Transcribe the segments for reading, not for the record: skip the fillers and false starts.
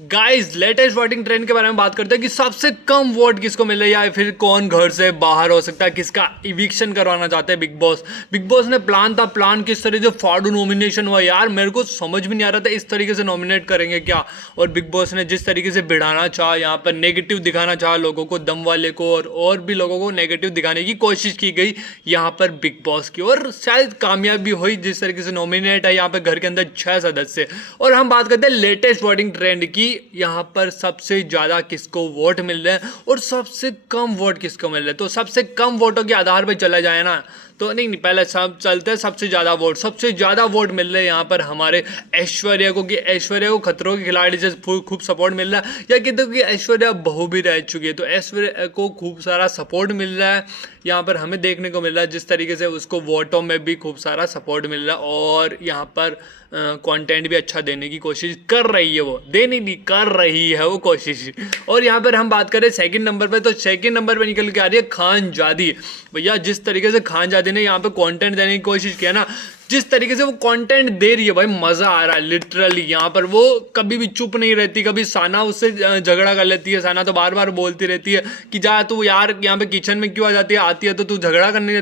Guys latest voting trend के बारे में बात करते हैं कि सबसे कम वोट किसको मिल रहा है या फिर कौन घर से बाहर हो सकता है, किसका इविक्शन करवाना चाहते हैं बिग बॉस ने प्लान किस तरीके से फाड़ू नॉमिनेशन हुआ यार, मेरे को समझ भी नहीं आ रहा था इस तरीके से नॉमिनेट करेंगे क्या। और बिग बॉस ने जिस तरीके से भिड़ाना चाहा, यहाँ पर नेगेटिव दिखाना चाहा लोगों को, दम वाले को और भी लोगों को नेगेटिव दिखाने की कोशिश की गई यहाँ पर बिग बॉस की, और शायद कामयाब भी हुई। जिस तरीके से नॉमिनेट है यहाँ पर घर के अंदर 6 सदस्य। और हम बात करते हैं लेटेस्ट वोटिंग ट्रेंड की, यहाँ पर सबसे ज़्यादा किसको वोट मिल रहे हैं और सबसे कम वोट किसको मिल रहे हैं। तो सबसे कम वोटों के आधार पर चला जाए ना, तो नहीं पहले सब चलते हैं सबसे ज़्यादा वोट मिल रहे हैं यहाँ पर हमारे ऐश्वर्या को, कि ऐश्वर्या को खतरों के खिलाड़ी से खूब सपोर्ट मिल रहा है, या कहते हो कि ऐश्वर्या बहू भी रह चुकी है तो ऐश्वर्या को खूब सारा सपोर्ट मिल रहा है यहाँ पर हमें देखने को मिल रहा है। जिस तरीके से उसको वोटों में भी खूब सारा सपोर्ट मिल रहा है और यहाँ पर कंटेंट भी अच्छा देने की कोशिश कर रही है, वो देने नहीं कर रही है वो कोशिश। और यहाँ पर हम बात करें सेकंड नंबर पे, तो सेकंड नंबर पे निकल के आ रही है खानजादी। भैया जिस तरीके से खानजादी ने यहाँ पे कंटेंट देने की कोशिश किया ना, जिस तरीके से वो कंटेंट दे रही है भाई, मज़ा आ रहा है लिटरली। यहाँ पर वो कभी भी चुप नहीं रहती, कभी साना उससे झगड़ा कर लेती है, साना तो बार बार बोलती रहती है कि जा तू यार यहाँ पे किचन में क्यों आ जाती है, आती है तो तू झगड़ा करने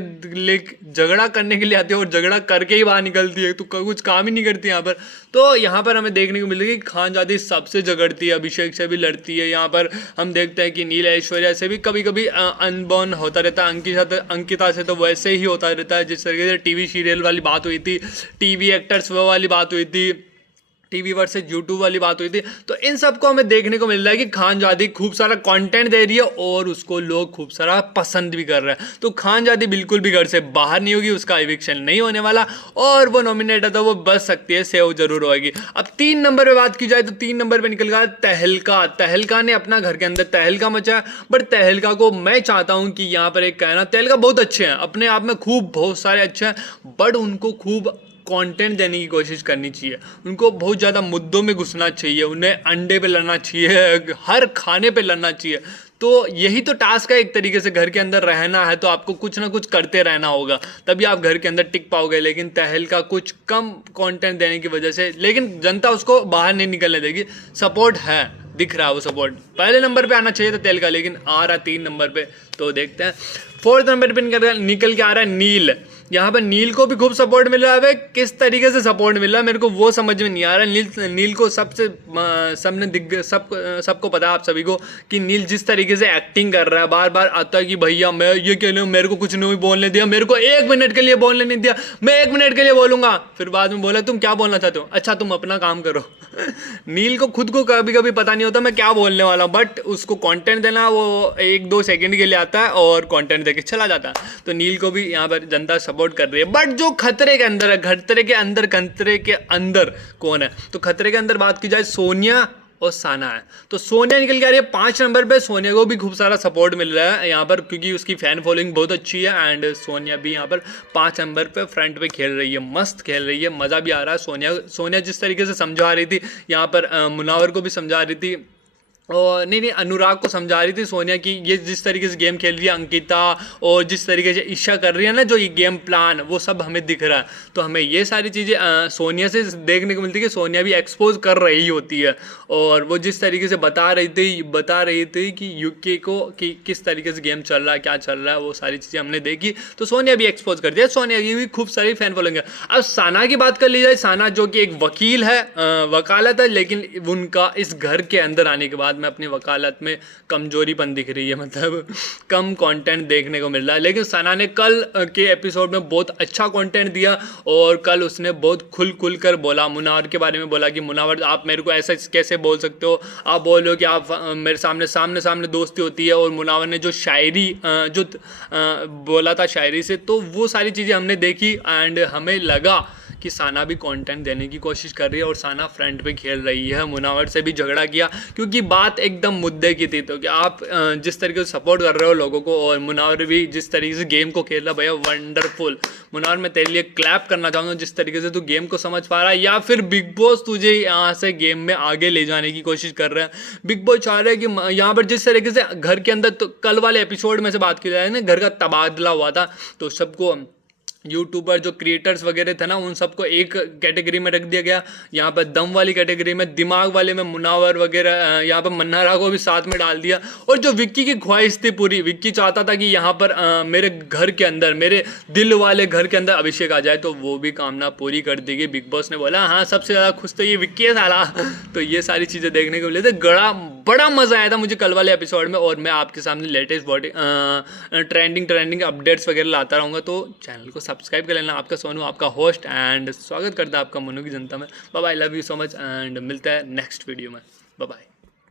के लिए आती है और झगड़ा करके ही बाहर निकलती है, तू कुछ काम ही नहीं करती यहाँ पर। तो यहाँ पर हमें देखने को मिलेगी खानजादी सबसे झगड़ती है, अभिषेक से भी लड़ती है। यहाँ पर हम देखते हैं कि नील ऐश्वर्या से भी कभी कभी अनबॉन होता रहता है, अंकिता से तो वैसे ही होता रहता है। जिस तरीके से टीवी सीरियल वाली बात हुई थी, टीवी एक्टर्स वो वाली बात हुई थी, टीवी वर्सेस यूट्यूब वाली बात हुई थी, तो इन सबको हमें देखने को मिल रहा है कि खानजादी खूब सारा कंटेंट दे रही है और उसको लोग खूब सारा पसंद भी कर रहे हैं। तो खानजादी बिल्कुल भी घर से बाहर नहीं होगी, उसका इविक्शन नहीं होने वाला और वो नॉमिनेट है तो वो बच सकती है, सेव जरूर होगी। अब 3 नंबर पे बात की जाए तो 3 नंबर पे निकल गया तहलका ने अपना घर के अंदर तहलका मचाया। बट तहलका को मैं चाहता हूं कि यहाँ पर एक कहना, तहलका बहुत अच्छे हैं अपने आप में, खूब बहुत सारे अच्छे हैं, बट उनको खूब कंटेंट देने की कोशिश करनी चाहिए, उनको बहुत ज़्यादा मुद्दों में घुसना चाहिए, उन्हें अंडे पे लड़ना चाहिए, हर खाने पे लड़ना चाहिए। तो यही तो टास्क है एक तरीके से, घर के अंदर रहना है तो आपको कुछ ना कुछ करते रहना होगा, तभी आप घर के अंदर टिक पाओगे। लेकिन तहलका कुछ कम कंटेंट देने की वजह से, लेकिन जनता उसको बाहर नहीं निकलने देगी, सपोर्ट है, दिख रहा है वो सपोर्ट। पहले नंबर पे आना चाहिए था तहलका, लेकिन आ रहा 3 नंबर पे, तो देखते हैं। 4th नंबर पे निकल के आ रहा है नील। यहाँ पर नील को भी खूब सपोर्ट मिल रहा है, किस तरीके से सपोर्ट मिल रहा है मेरे को वो समझ में नहीं आ रहा। नील को सबको पता है, आप सभी को, कि नील जिस तरीके से एक्टिंग कर रहा है, बार बार आता है कि भैया मैं ये कह रहा हूँ, मेरे को कुछ नहीं बोलने दिया, मेरे को 1 मिनट के लिए बोलने नहीं दिया, मैं 1 मिनट के लिए बोलूंगा, फिर बाद में बोला तुम क्या बोलना चाहते हो, अच्छा तुम अपना काम करो। नील को खुद को कभी कभी पता नहीं होता मैं क्या बोलने वाला हूँ, बट उसको कंटेंट देना वो 1-2 सेकंड के लिए आता है और कंटेंट देके चला जाता है। तो नील को भी यहाँ पर जनता सपोर्ट कर रही है। बट जो खतरे के अंदर है, खतरे के अंदर कौन है, तो खतरे के अंदर बात की जाए सोनिया और साना है। तो सोनिया निकल के आ रही है 5 नंबर पे। सोनिया को भी खूब सारा सपोर्ट मिल रहा है यहाँ पर, क्योंकि उसकी फैन फॉलोइंग बहुत अच्छी है एंड सोनिया भी यहाँ पर 5 नंबर पे फ्रंट पे खेल रही है, मस्त खेल रही है, मज़ा भी आ रहा है। सोनिया जिस तरीके से समझा रही थी यहाँ पर, मुनावर को भी समझा रही थी, और नहीं अनुराग को समझा रही थी सोनिया की, ये जिस तरीके से गेम खेल रही है अंकिता, और जिस तरीके से ईशा कर रही है ना जो ये गेम प्लान, वो सब हमें दिख रहा है। तो हमें ये सारी चीज़ें सोनिया से देखने को मिलती है कि सोनिया भी एक्सपोज कर रही होती है, और वो जिस तरीके से बता रही थी कि यूके को कि किस तरीके से गेम चल रहा है, क्या चल रहा है, वो सारी चीज़ें हमने देखी। तो सोनिया भी एक्सपोज कर दिया, सोनिया की भी खूब सारी फैन फॉलोइंग है। अब साना की बात कर ली जाए, साना जो कि एक वकील है, वकालत है, लेकिन उनका इस घर के अंदर आने के बाद में अपनी वकालत में कमजोरीपन दिख रही है, मतलब कम कंटेंट देखने को मिल रहा है। लेकिन सना ने कल के एपिसोड में बहुत अच्छा कंटेंट दिया, और कल उसने बहुत खुल कर बोला, मुनावर के बारे में बोला कि मुनावर आप मेरे को ऐसा कैसे बोल सकते हो, आप बोल रहे हो कि आप मेरे सामने दोस्ती होती है। और मुनावर ने जो शायरी जो बोला था शायरी से, तो वो सारी चीज़ें हमने देखी एंड हमें लगा कि साना भी कंटेंट देने की कोशिश कर रही है और साना फ्रंट पे खेल रही है। मुनावर से भी झगड़ा किया क्योंकि बात एकदम मुद्दे की थी, तो कि आप जिस तरीके से सपोर्ट कर रहे हो लोगों को, और मुनावर भी जिस तरीके से गेम को खेल रहा, भैया वंडरफुल मुनावर, मैं तेरे लिए क्लैप करना चाहूँगा जिस तरीके से तू गेम को समझ पा रहा है, या फिर बिग बॉस तुझे यहाँ से गेम में आगे ले जाने की कोशिश कर रहे हैं। बिग बॉस चाह रहे हैं कि यहाँ पर जिस तरीके से घर के अंदर, तो कल वाले एपिसोड में से बात की जाए ना, घर का तबादला हुआ था, तो सबको यूट्यूबर जो क्रिएटर्स वगैरह थे ना, उन सबको एक कैटेगरी में रख दिया गया। यहाँ पर दम वाली कैटेगरी में, दिमाग वाले में मुनावर वगैरह, यहाँ पर मन्ना राव को भी साथ में डाल दिया। और जो विक्की की ख्वाहिश थी पूरी, विक्की चाहता था कि यहाँ पर मेरे घर के अंदर, मेरे दिल वाले घर के अंदर अभिषेक आ जाए, तो वो भी कामना पूरी कर दी गई। बिग बॉस ने बोला हाँ सबसे ज़्यादा खुश तो ये विक्की है साला। तो ये सारी चीज़ें देखने को मिले थे। बड़ा मज़ा आया था मुझे कल वाले एपिसोड में। और मैं आपके सामने लेटेस्ट ट्रेंडिंग अपडेट्स वगैरह लाता रहूँगा, तो चैनल को सब्सक्राइब कर लेना। आपका सोनू, आपका होस्ट, एंड स्वागत करता है आपका मनु की जनता में। Bye bye, love you so much, and मिलता है नेक्स्ट वीडियो में। Bye bye.